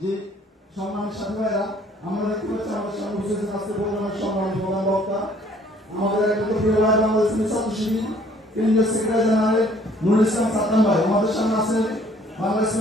যে সম্মানের সাথে ভাইরা আমরা দেখতে পাচ্ছি আমাদের সামনে উপস্থিত আজকে প্রোগ্রামের সম্মানিত প্রধান বক্তা আমাদের একটা প্রিয় ভাই বাংলাদেশ ছাত্র শিবির কেন্দ্রীয় সেক্রেটারি জেনারেল নুরুল ইসলাম সাদ্দাম ভাই আমাদের সামনে আছেন বাংলাদেশ